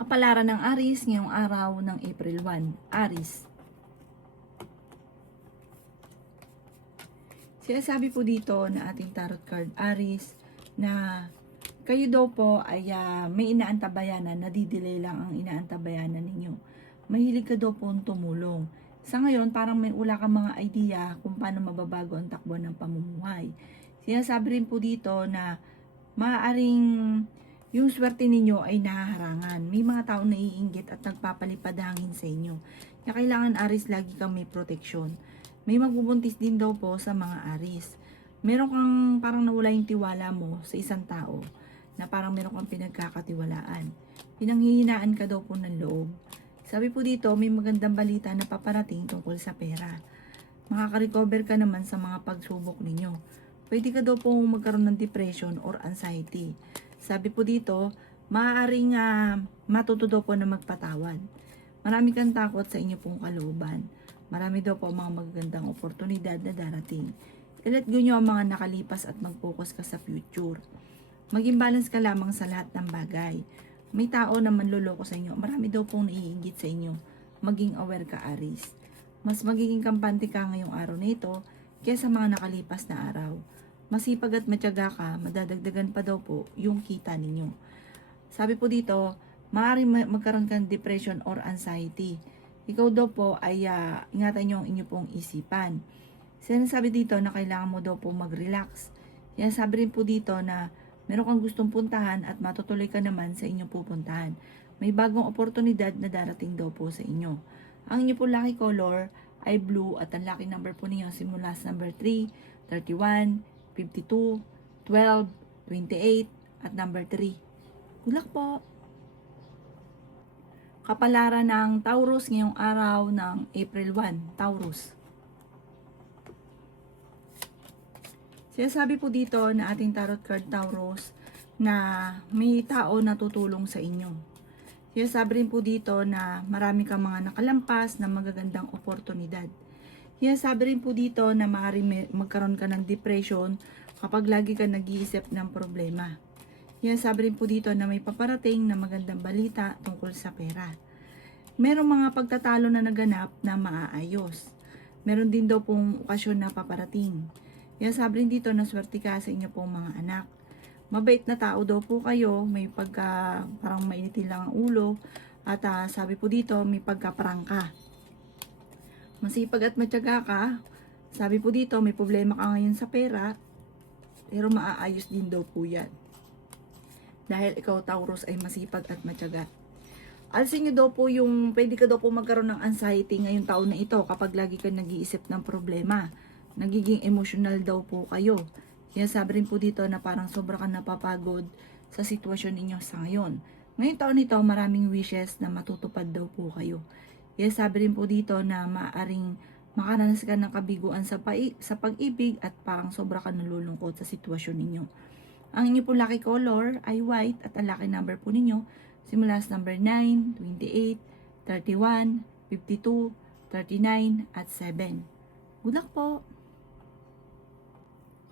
Kapalaran ng Aries ngayong araw ng April 1. Aries. Sinasabi po dito na ating tarot card Aries na kayo daw po ay may inaantabayanan, nadidelay lang ang inaantabayanan ninyo. Mahilig ka daw po tumulong. Sa ngayon, parang may ula kang mga idea kung paano mababago ang takbo ng pamumuhay. Sinasabi rin po dito na maaaring yung swerte ninyo ay nahaharangan. May mga tao na iinggit at nagpapalipad hangin sa inyo. Kaya kailangan Aries lagi kang may proteksyon. May magbubuntis din daw po sa mga Aries. Meron kang parang nawala yung tiwala mo sa isang tao na parang meron kang pinagkakatiwalaan. Pinanghihinaan ka daw po ng loob. Sabi po dito, may magandang balita na paparating tungkol sa pera. Makaka-recover ka naman sa mga pagsubok ninyo. Pwede ka daw po magkaroon ng depression or anxiety. Sabi po dito, maaaring matuto daw po na magpatawad. Marami kang takot sa inyo pong kalooban. Marami daw po mga magagandang oportunidad na darating. I-let go nyo ang mga nakalipas at mag-focus ka sa future. Maging balance ka lamang sa lahat ng bagay. May tao na manloloko sa inyo. Marami daw pong naiinggit sa inyo. Maging aware ka, Aries. Mas magiging kampante ka ngayong araw na ito kaysa mga nakalipas na araw. Masipag at matyaga ka, madadagdagan pa daw po yung kita ninyo. Sabi po dito, maaaring magkaroon ka ng depression or anxiety. Ikaw daw po ay ingatan nyo ang inyo pong isipan. Sinasabi dito na kailangan mo daw po mag-relax. Kaya sabi rin po dito na meron kang gustong puntahan at matutuloy ka naman sa inyong pupuntahan. May bagong oportunidad na darating daw po sa inyo. Ang inyo po lucky color ay blue at ang lucky number po ninyo simula sa number 3, 31, 52, 12, 28 at number 3. Good luck po! Kapalaran ng Taurus ngayong araw ng April 1. Taurus. Sinasabi po dito na ating tarot card Taurus na may tao na tutulong sa inyo. Sinasabi rin po dito na marami kang mga nakalampas na magagandang oportunidad. Sinasabi rin po dito na maaaring magkaroon ka ng depression kapag lagi ka nag-iisip ng problema. Sinasabi rin po dito na may paparating na magandang balita tungkol sa pera. Merong mga pagtatalo na naganap na maaayos. Meron din daw pong okasyon na paparating. Sinasabi rin dito na swerte ka sa inyo pong mga anak. Mabait na tao daw po kayo, may parang mainitin lang ang ulo. At sabi po dito, may pagkaprangka. Masipag at matyaga ka. Sabi po dito, may problema ka ngayon sa pera. Pero maaayos din daw po yan. Dahil ikaw Taurus ay masipag at matyaga. Alisin nyo daw po yung, pwede ka daw po magkaroon ng anxiety ngayong taon na ito kapag lagi ka nag-iisip ng problema. Nagiging emotional daw po kayo. Kaya sabi rin po dito na parang sobra ka napapagod sa sitwasyon ninyo sa ngayon. Ngayong taon nito, maraming wishes na matutupad daw po kayo. Kaya sabi rin po dito na maaaring makaranas ka ng kabiguan sa pag-ibig at parang sobra ka nalulungkot sa sitwasyon ninyo. Ang inyo po lucky color ay white at ang lucky number po ninyo simula sa number 9, 28, 31, 52, 39 at 7. Good luck po!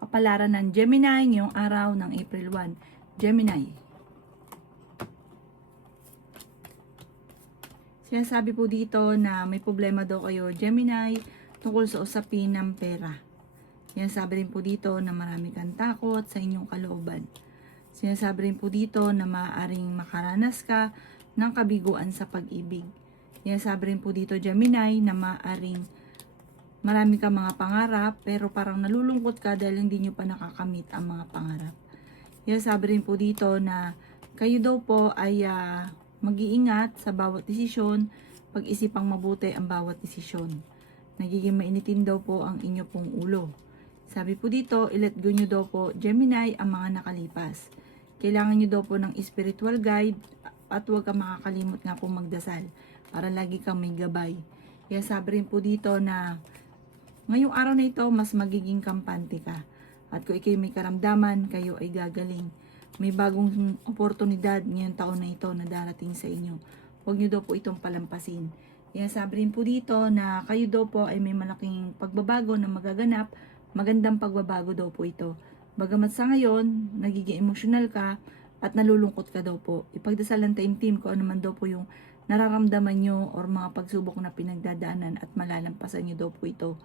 Kapalaran ng Gemini ngayong araw ng April 1. Gemini. Sinasabi po dito na may problema daw kayo, Gemini, tungkol sa usapin ng pera. Sinasabi rin po dito na marami kang takot sa inyong kalooban. Sinasabi rin po dito na maaaring makaranas ka ng kabiguan sa pag-ibig. Sinasabi rin po dito, Gemini, na maaaring marami kang mga pangarap pero parang nalulungkot ka dahil hindi nyo pa nakakamit ang mga pangarap. Sinasabi rin po dito na kayo daw po ay mag-iingat sa bawat desisyon, pag-isipang mabuti ang bawat desisyon. Nagiging mainitin daw po ang inyo pong ulo. Sabi po dito, i-let go nyo daw po, Gemini, ang mga nakalipas. Kailangan nyo daw po ng spiritual guide at huwag kang makakalimot nga po magdasal para lagi kang may gabay. Kaya sabi rin po dito na ngayong araw na ito, mas magiging kampante ka. At kung ikay may karamdaman, kayo ay gagaling. May bagong oportunidad ngayong taon na ito na darating sa inyo. Huwag nyo daw po itong palampasin. Kaya sabi rin po dito na kayo daw po ay may malaking pagbabago na magaganap. Magandang pagbabago daw po ito. Bagamat sa ngayon, nagiging emotional ka, at nalulungkot ka daw po. Ipagdasal ng taimtim ko ano man daw po yung nararamdaman nyo or mga pagsubok na pinagdadaanan at malalampasan nyo daw po ito.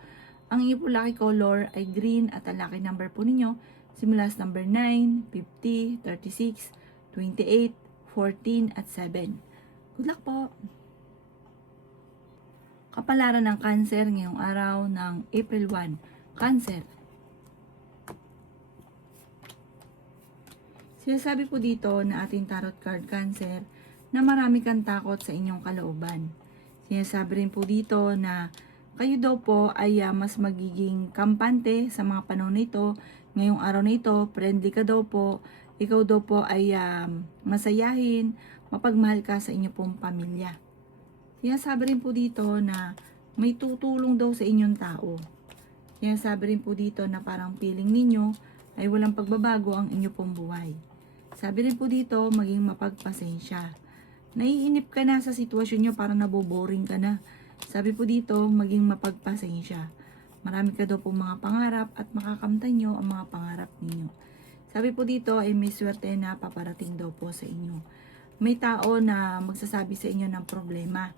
Ang inyo po lucky color ay green at ang lucky number po ninyo simula sa number 9, 50, 36, 28, 14 at 7. Good luck po! Kapalaran ng Cancer ngayong araw ng April 1. Cancer. Sinasabi po dito na ating tarot card Cancer na marami kang takot sa inyong kalooban. Sinasabi rin po dito na kayo daw po ay mas magiging kampante sa mga panahon nito. Ngayong araw na ito, friendly ka daw po. Ikaw daw po ay masayahin, mapagmahal ka sa inyong pong pamilya. Sinasabi rin po dito na may tutulong daw sa inyong tao. Sinasabi rin po dito na parang feeling ninyo ay walang pagbabago ang inyong pong buhay. Sabi rin po dito, maging mapagpasensya. Naiinip ka na sa sitwasyon nyo, parang naboboring ka na. Sabi po dito, maging mapagpasensya. Marami ka daw po mga pangarap at makakamtan nyo ang mga pangarap ninyo. Sabi po dito ay may swerte na paparating daw po sa inyo. May tao na magsasabi sa inyo ng problema.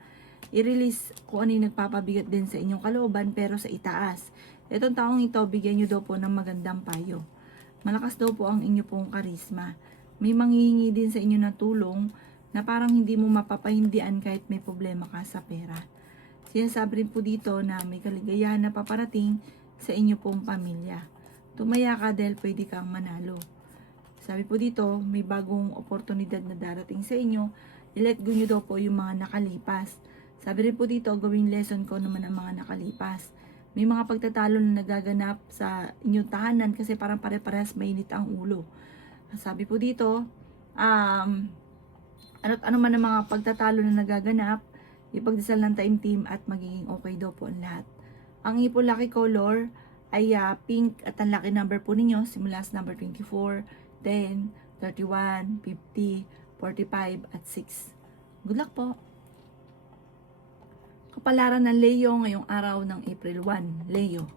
I-release kung ano yung nagpapabigat din sa inyong kalooban pero sa itaas. Itong taong ito, bigyan nyo daw po ng magandang payo. Malakas daw po ang inyo pong karisma. May manghihingi din sa inyo ng tulong na parang hindi mo mapapahindian kahit may problema ka sa pera. Sinasabi rin po dito na may kaligayahan na paparating sa inyo pong pamilya. Tumaya ka dahil pwede kang manalo. Sabi po dito, may bagong oportunidad na darating sa inyo. I-let go nyo daw po yung mga nakalipas. Sabi rin po dito, gawing lesson ko naman ang mga nakalipas. May mga pagtatalo na nagaganap sa inyong tahanan kasi parang pare-parehas mainit ang ulo. Sabi po dito, ano man ang mga pagtatalo na nagaganap, ipagdasal ng taimtim at magiging okay daw po ang lahat. Ang ipo lucky color ay pink at ang lucky number po ninyo simula sa number 24, 10, 31, 50, 45 at 6. Good luck po! Kapalaran ng Leo ngayong araw ng April 1. Leo.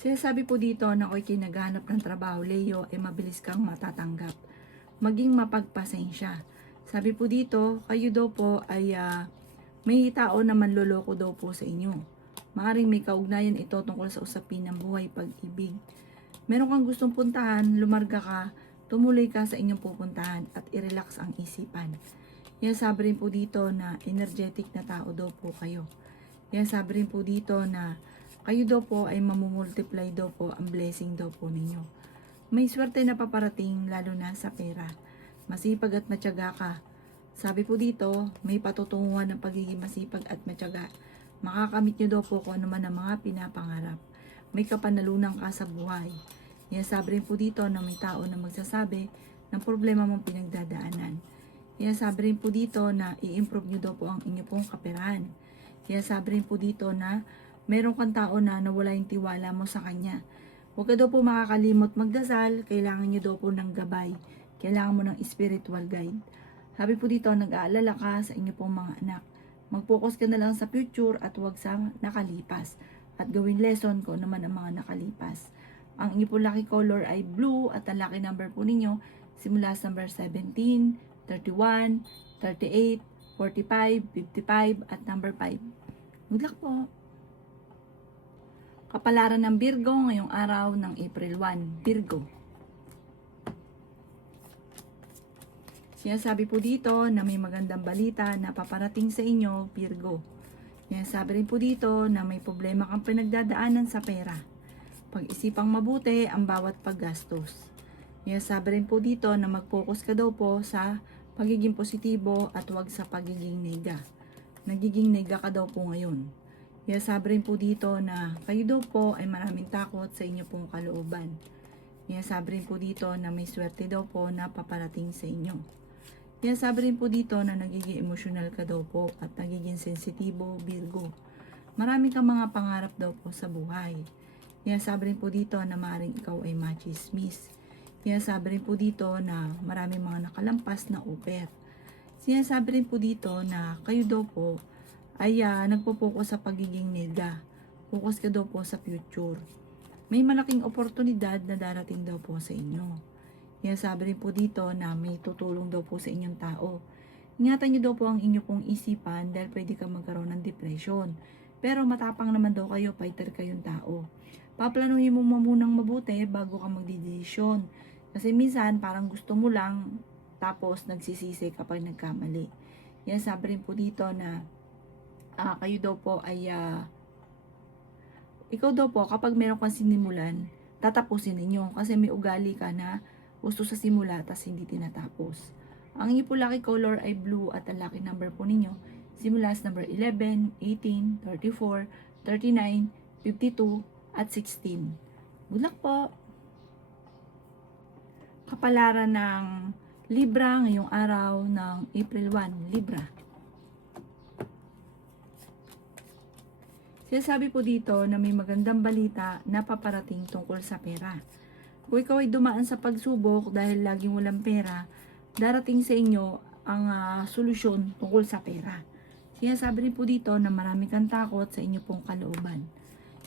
Sinasabi po dito na kung ikay naghahanap ng trabaho, Leo, ay mabilis kang matatanggap. Maging mapagpasensya. Sabi po dito, kayo daw po ay may tao na manloloko daw po sa inyo. Maaring may kaugnayan ito tungkol sa usapin ng buhay, pag-ibig. Meron kang gustong puntahan, lumarga ka, tumuloy ka sa inyong pupuntahan at i-relax ang isipan. Yan sabi rin po dito na energetic na tao daw po kayo. Yan sabi rin po dito na kayo daw po ay mamumultiply daw po ang blessing daw po ninyo. May swerte na paparating lalo na sa pera. Masipag at matyaga ka. Sabi po dito, may patutunguhan ng pagiging masipag at matyaga. Makakamit nyo daw po kung ano man ang mga pinapangarap. May kapanalunan ka sa buhay. Yan sabi rin po dito na may tao na magsasabi ng problema mong pinagdadaanan. Yan sabi rin po dito na i-improve nyo daw po ang inyo pong kaperahan. Yan sabi rin po dito na meron kang tao na nawala yung tiwala mo sa kanya. Huwag ka daw po makakalimot magdasal, kailangan nyo daw po ng gabay. Kailangan mo ng spiritual guide. Sabi po dito, nag-aalala ka sa inyo pong mga anak. Mag-focus ka na lang sa future at huwag sa nakalipas. At gawin lesson ko naman ang mga nakalipas. Ang inyo po lucky color ay blue at ang lucky number po ninyo simula sa number 17, 31, 38, 45, 55 at number 5. Good luck po! Kapalaran ng Virgo ngayong araw ng April 1. Virgo. Sinasabi po dito na may magandang balita na paparating sa inyo, Virgo. Sinasabi rin po dito na may problema kang pinagdadaanan sa pera. Pag-isipang mabuti ang bawat paggastos. Sinasabi rin po dito na mag-focus ka daw po sa pagiging positibo at huwag sa pagiging nega. Nagiging nega ka daw po ngayon. Sabi rin po dito na kayo daw po ay maraming takot sa inyo pong kalooban. Sabi rin po dito na may swerte daw po na paparating sa inyo. Sabi rin po dito na nagiging emosyonal ka daw po at nagiging sensitibo, Virgo. Marami kang mga pangarap daw po sa buhay. Sabi rin po dito na maaaring ikaw ay machismis. Sabi rin po dito na maraming mga nakalampas na offer. Sinasabi rin po dito na kayo daw po ay nagpo-focus sa pagiging nega. Focus ka daw po sa future. may malaking oportunidad na darating daw po sa inyo. Kaya sabi rin po dito na may tutulong daw po sa inyong tao. Ingatan nyo daw po ang inyo pong isipan dahil pwede ka magkaroon ng depression. Pero matapang naman daw kayo, fighter kayong tao. Paplanuhin mo munang mabuti bago ka magdidesisyon. Kasi minsan parang gusto mo lang tapos nagsisisi kapag nagkamali. Yan sabi rin po dito na kayo daw po ay ikaw daw po kapag meron kang sinimulan, tatapusin ninyo kasi may ugali ka na gusto sa simula tas hindi tinatapos. Ang inyo po lucky color ay blue at ang lucky number po ninyo simula sa number 11, 18, 34, 39, 52 at 16. Good luck po! Kapalaran ng Libra ngayong araw ng April 1, Libra. Sinasabi po dito na may magandang balita na paparating tungkol sa pera. Kung ikaw ay dumaan sa pagsubok dahil laging walang pera, darating sa inyo ang solusyon tungkol sa pera. Sinasabi rin po dito na marami kang takot sa inyo pong kalooban.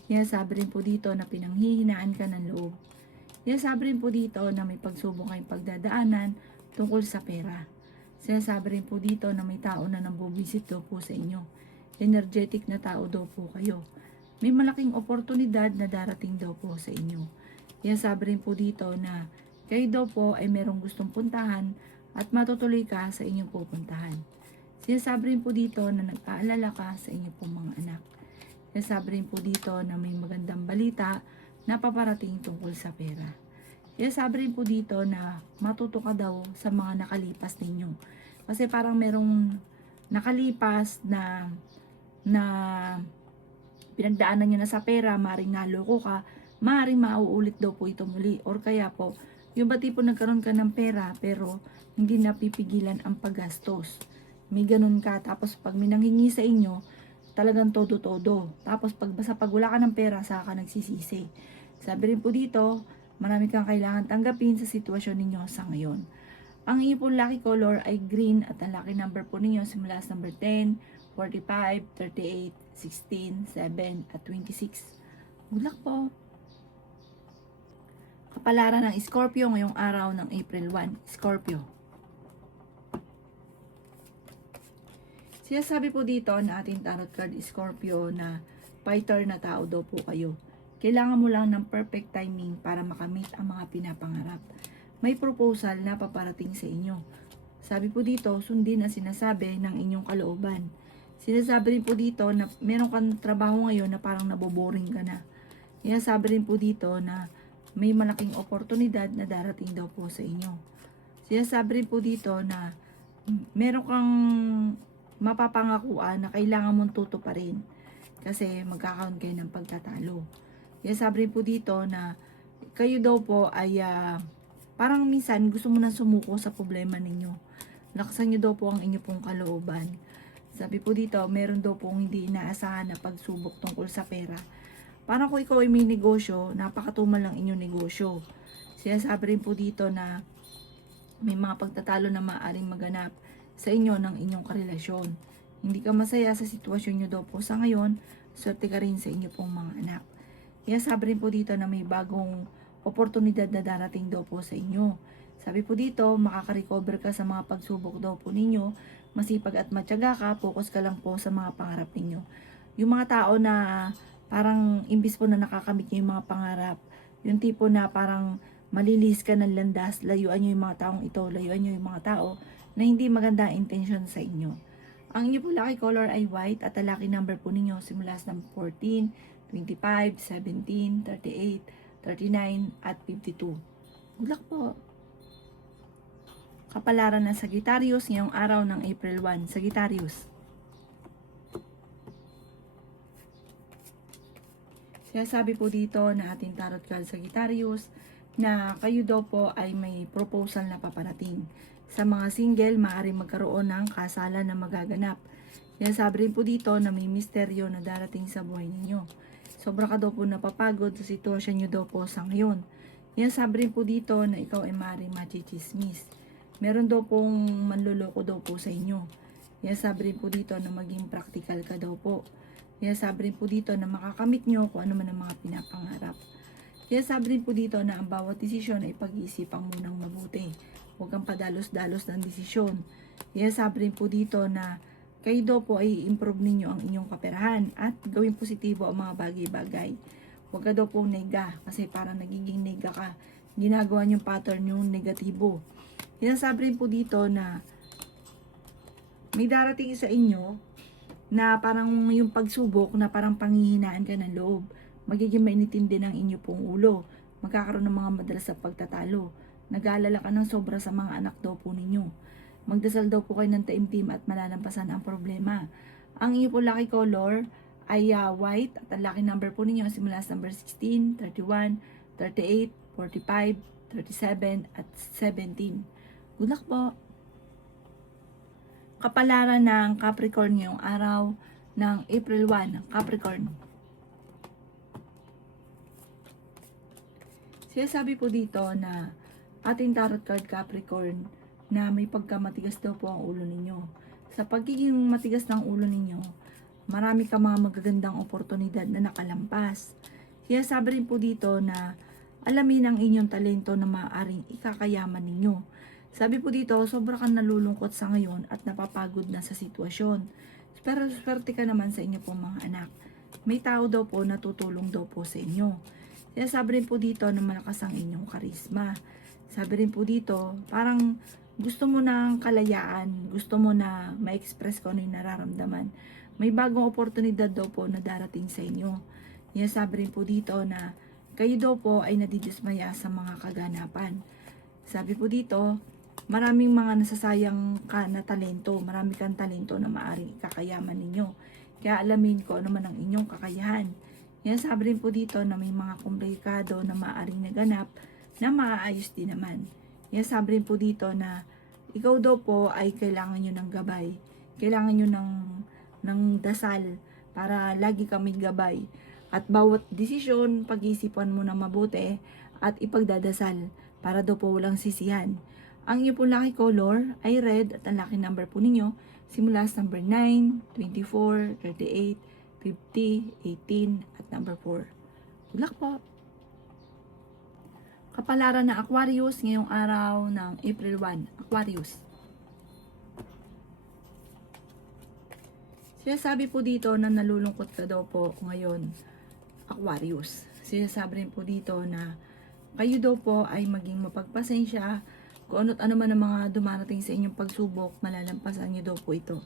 Sinasabi rin po dito na pinanghihinaan ka ng loob. Sinasabi rin po dito na may pagsubok kayong pagdadaanan tungkol sa pera. Sinasabi rin po dito na may tao na nambubisit daw po sa inyo. Energetic na tao daw po kayo. May malaking oportunidad na darating daw po sa inyo. Yan sabi rin po dito na kayo daw po ay merong gustong puntahan at matutuloy ka sa inyong pupuntahan. Sinasabi rin po dito na nag-aalala ka sa inyong pong mga anak. Sinasabi rin po dito na may magandang balita na paparating tungkol sa pera. Sinasabi rin po dito na matuto ka daw sa mga nakalipas ninyo. Kasi parang merong nakalipas na pinagdaanan nyo na sa pera, maring naloko ka, maring mauulit daw po ito muli. Or kaya po, yung ba tipo nagkaroon ka ng pera pero hindi napipigilan ang paggastos. May ganun ka, tapos pag may nanghingi sa inyo, talagang todo-todo. Tapos pag wala ka ng pera, saka ka nagsisisi. Sabi rin po dito, marami kang kailangan tanggapin sa sitwasyon ninyo sa ngayon. Ang inyo pong lucky color ay green at ang lucky number po ninyo simula sa number 10, 45, 38, 16, 7 at 26. Good luck po! Kapalaran ng Scorpio ngayong araw ng April 1. Scorpio. Sinasabi po dito na ating tarot card Scorpio na fighter na tao daw po kayo. Kailangan mo lang ng perfect timing para makamit ang mga pinapangarap. May proposal na paparating sa inyo. Sabi po dito, sundin ang sinasabi ng inyong kalooban. Sinasabi rin po dito na meron kang trabaho ngayon na parang naboboring ka na. Sinasabi rin po dito na may malaking oportunidad na darating daw po sa inyo. Sinasabi rin po dito na meron kang mapapangakuan na kailangan mong tutuparin kasi magkakaroon kayo ng pagtatalo. Sinasabi rin po dito na kayo daw po ay parang minsan gusto mo nang sumuko sa problema ninyo. Lakasan nyo daw po ang inyo pong kalooban. Sabi po dito, meron daw pong hindi inaasahan na pagsubok tungkol sa pera. Parang kung ikaw ay may negosyo, napakatumal lang inyong negosyo. Sinasabi rin po dito na may mga pagtatalo na maaaring maganap sa inyo ng inyong karelasyon. Hindi ka masaya sa sitwasyon nyo daw po sa ngayon, swerte ka rin sa inyo pong mga anak. Sinasabi rin po dito na may bagong oportunidad na darating daw po sa inyo. Sabi po dito, makaka-recover ka sa mga pagsubok daw po ninyo, masipag at matyaga ka, focus ka lang po sa mga pangarap ninyo. Yung mga tao na parang imbis po na nakakamit nyo yung mga pangarap, yung tipo na parang malilis ka ng landas, layuan nyo yung mga taong ito, layuan nyo yung mga tao na hindi maganda ang intention sa inyo. Ang inyo po lucky color ay white at ang lucky number po ninyo simula sa number 14, 25, 17, 38, 39 at 52. Good luck po! Kapalaran ng Sagittarius ngayong araw ng April 1. Sagittarius. Sinasabi po dito na ating tarot card Sagittarius na kayo daw po ay may proposal na paparating. Sa mga single, maaaring magkaroon ng kasalan na magaganap. Sinasabi rin po dito na may misteryo na darating sa buhay ninyo. Sobra ka daw po napapagod sa sitwasyon nyo daw po sa ngayon. Sinasabi rin po dito na ikaw ay maaaring machichismis. Meron daw pong manluloko daw po sa inyo. Sinasabi rin po dito na maging practical ka daw po. Sinasabi rin po dito na makakamit nyo kung ano man ang mga pinapangarap. Kaya sabi rin po dito na ang bawat desisyon ay pag-iisipan munang mabuti. Huwag kang padalos-dalos ng desisyon. Kaya sabi rin po dito na kayo daw po ay improve ninyo ang inyong kaperahan at gawing positibo ang mga bagay-bagay. Huwag ka daw po nega kasi parang nagiging nega ka. Ginagawa niyong pattern yung negatibo. Kaya sabi rin po dito na may darating sa inyo na parang yung pagsubok na parang panghihinaan ka ng loob. Magiging mainitin din ang inyo pong ulo. Magkakaroon ng mga madalas sa pagtatalo. Nag-aalala ka ng sobra sa mga anak daw po ninyo. Magdasal daw po kayo ng taimtim at malalampasan ang problema. Ang inyo po lucky color ay white at ang lucky number po ninyo simula sa number 16, 31, 38, 45, 37 at 17. Good luck po! Kapalaran ng Capricorn ngayong araw ng April 1, Capricorn. Sinasabi po dito na ating tarot card Capricorn na may pagkamatigas daw po ang ulo ninyo. Sa pagiging matigas ng ulo ninyo, marami ka mga magagandang oportunidad na nakalampas. Kaya sabi rin po dito na alamin ang inyong talento na maaaring ikakayaman ninyo. Sabi po dito, sobra kang nalulungkot sa ngayon at napapagod na sa sitwasyon. Pero swerte ka naman sa inyo po mga anak. May tao daw po na tutulong daw po sa inyo. Kaya sabi rin po dito na malakas ang inyong karisma. Sabi rin po dito, parang gusto mo ng kalayaan, gusto mo na ma-express ko ano yung nararamdaman. May bagong oportunidad daw po na darating sa inyo. Kaya sabi rin po dito na kayo daw po ay nadidismaya sa mga kaganapan. Sabi po dito, maraming mga nasasayang ka na talento, marami kang talento na maaaring ikakayaman ninyo. Kaya alamin ko ano man ang inyong kakayahan. Kaya sabi rin po dito na may mga komplikado na maaaring naganap na maaayos din naman. Kaya sabi rin po dito na ikaw daw po ay kailangan nyo ng gabay. Kailangan nyo ng dasal para lagi kami gabay. At bawat desisyon, pag-iisipan mo na mabuti at ipagdadasal para daw po walang sisihan. Ang inyo po lucky color ay red at ang lucky number po ninyo simula sa number 9, 24, 38, 50, 18 at number 4. Good luck po! Kapalaran ng Aquarius ngayong araw ng April 1. Aquarius. Sinasabi po dito na nalulungkot ka daw po ngayon, Aquarius. Sinasabi rin po dito na kayo daw po ay maging mapagpasensya kung ano't ano man ang mga dumarating sa inyong pagsubok, malalampasan niyo daw po ito.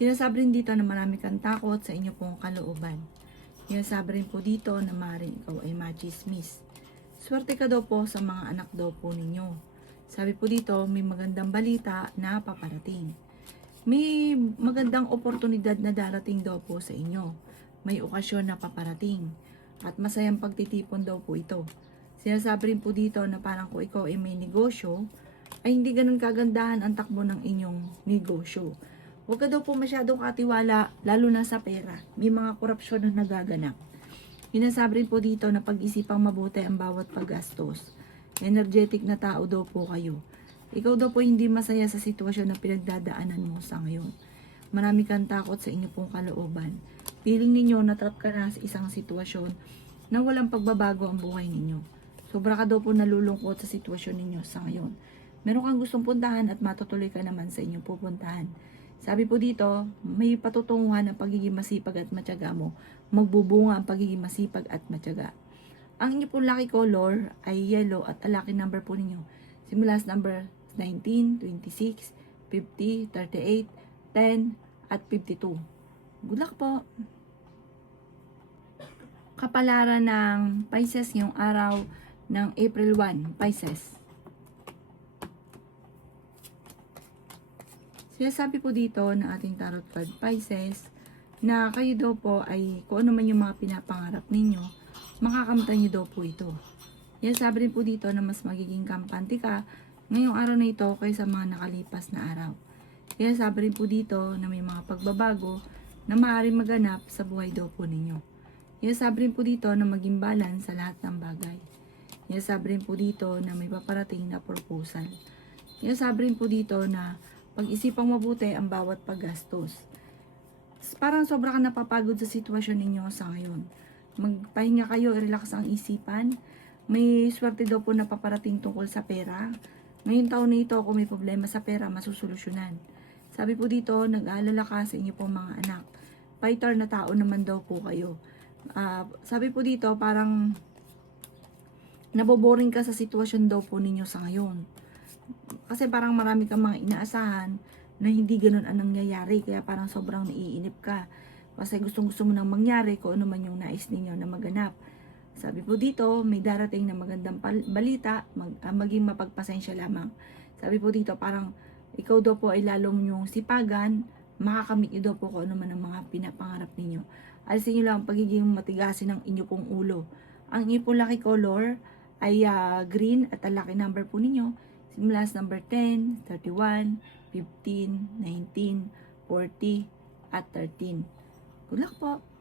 Sinasabi rin dito na marami kang takot sa inyong pong kalooban. Sinasabi rin po dito na maaaring ikaw ay machismis. Swerte ka daw po sa mga anak daw po ninyo. Sabi po dito, may magandang balita na paparating. May magandang oportunidad na darating daw po sa inyo. May okasyon na paparating. At masayang pagtitipon daw po ito. Sinasabi rin po dito na parang kung ikaw ay may negosyo, ay hindi ganun kagandahan ang takbo ng inyong negosyo. Huwag ka daw po masyadong katiwala, lalo na sa pera. May mga korupsyon na nagaganap. Sinasabi rin po dito na pag-isipang mabuti ang bawat paggastos. Energetic na tao daw po kayo. Ikaw daw po hindi masaya sa sitwasyon na pinagdadaanan mo sa ngayon. Marami kang takot sa inyo pong kalooban. Feeling ninyo natrap ka na sa isang sitwasyon na walang pagbabago ang buhay ninyo. Sobra ka daw po nalulungkot sa sitwasyon ninyo sa ngayon. Meron kang gustong puntahan at matutuloy ka naman sa inyong pupuntahan. Sabi po dito, may patutunguhan ang pagiging masipag at matyaga mo. Magbubunga ang pagiging masipag at matyaga. Ang inyo po lucky color ay yellow at ang lucky number po ninyo simula sa number 19, 26, 50, 38, 10 at 52. Good luck po! Kapalaran ng Pisces ngayong araw ng April 1, Pisces. Sinasabi po dito na ating tarot card Pisces na kayo daw po ay kung ano man yung mga pinapangarap ninyo, makakamtan nyo daw po ito. Yan sabi rin po dito na mas magiging kampante ka ngayong araw na ito kaysa mga nakalipas na araw. Yan sabi rin po dito na may mga pagbabago na maaaring maganap sa buhay daw po ninyo. Yan sabi rin po dito na maging balance sa lahat ng bagay. Yan sabi rin po dito na may paparating na proposal. Yan sabi rin po dito na pag-isipang mabuti ang bawat paggastos. Parang sobra ka napapagod sa sitwasyon ninyo sa ngayon. magpahinga kayo, relax ang isipan. May swerte daw po na paparating tungkol sa pera. Ngayong taon na ito, kung may problema sa pera, masusolusyonan. Sabi po dito, nag-aalala ka sa inyo pong mga anak. Fighter na tao naman daw po kayo. Sabi po dito, parang naboboring ka sa sitwasyon daw po ninyo sa ngayon. Kasi parang marami kang mga inaasahan na hindi ganun ang nangyayari. Kaya parang sobrang naiinip ka. Kasi gustong-gusto mo nang mangyari kung ano man yung nais ninyo na maganap. Sabi po dito, may darating na magandang balita, maging mapagpasensya lamang. Sabi po dito, parang ikaw daw po ay lalong yung sipagan, makakamit nyo daw po kung ano man ang mga pinapangarap ninyo. Alisin nyo lang ang pagiging matigasin ng inyo pong ulo. Ang inyo pong lucky color ay green at ang lucky number po ninyo, simula sa number 10, 31, 15, 19, 40, at 13. Good luck po!